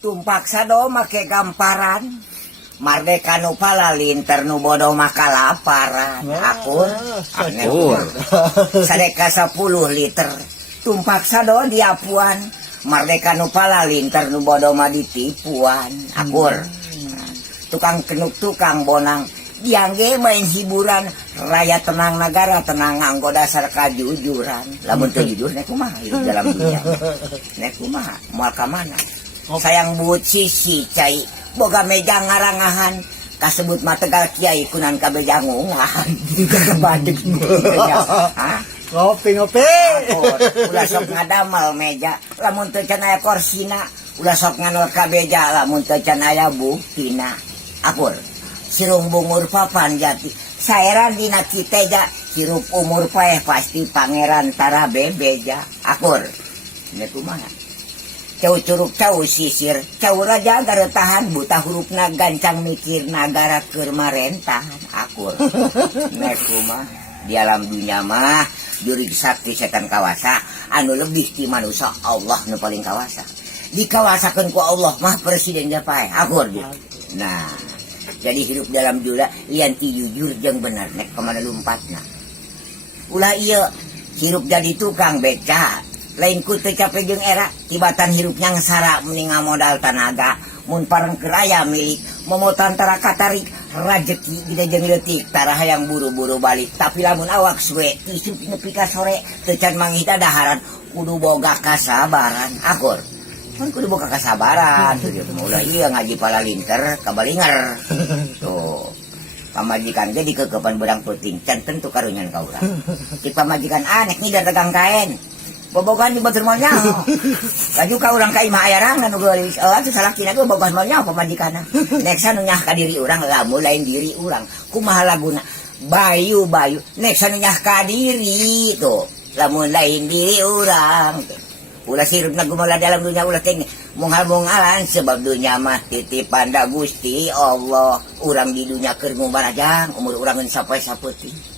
tumpak sado make gamparan mardeka nu palalinter nu bodoh maka laparan akur sadeka 10 liter tumpak sado diapuan mardeka nu palalinter nu bodoh mah ditipuan akur tukang kenuk tukang bonang diangge main hiburan raya tenang negara tenang nganggo dasar kajujuran lamun teu jujur nek kumaha hidup dalam dunia nek kumaha moal ka mana sayang buut sisi cai boga meja ngarangahan kasebut mah tegal kiai kunan kabel jangungan kebadeg ngopi ulah sok ngadamal meja lamun teu can aya korsina ulah sok nganol ka beja lamun teu can aya buktina akur sirung bungur papan jati saeran dina kiteja hirup umur paeh pasti pangeran tara bebeja akur nek kumaha cau curug cau sisir cau raja garetahan buta hurufna gancang mikir nagara keur marentahan akur nek kumaha di alam dunia mah jurig sakti setan kawasa anu lebih ti manusia Allah nu paling kawasa dikawasakeun ku Allah mah presiden paeh akur gitu. Nah jadi hidup dalam dunia lian ti jujur jeung bener nek kemana lompatna ulah ieu hirup jadi tukang beca lain ku teu capek jeung era tibatan hirupnya ngasara mending ngamodal tanaga mun pareng keraya milik momotan tara katarik rajeki gede jeung leutik tara hayang buru-buru balik tapi lamun awak suwe isuk nepi ka sore teu can manggih dadaharan kudu boga kasabaran akur kan kudu boga kasabaran tuh ulah ieu ngaji palalinter kabalinger tuh pamajikan jadi kekepan berang puting can tentu karunyan ka urang di pamajikan anek ngidar dagang kain bobogan di batur moal nyaho laju ka urang ka imah ayarang nu geulis atuh salakina ge bobogan moal nyaho pamajikanna neksa nu nyah ka diri urang lamun lain diri urang kumaha laguna bayu nek sanu nyah ka diri tuh lamun lain diri urang ulah sirupna gumola dalam dunia ulah teh munggal-munggalan sebab dunia mah titipan da Gusti Allah urang di dunia keur ngubarajang umur urang geus sapoe sapeuting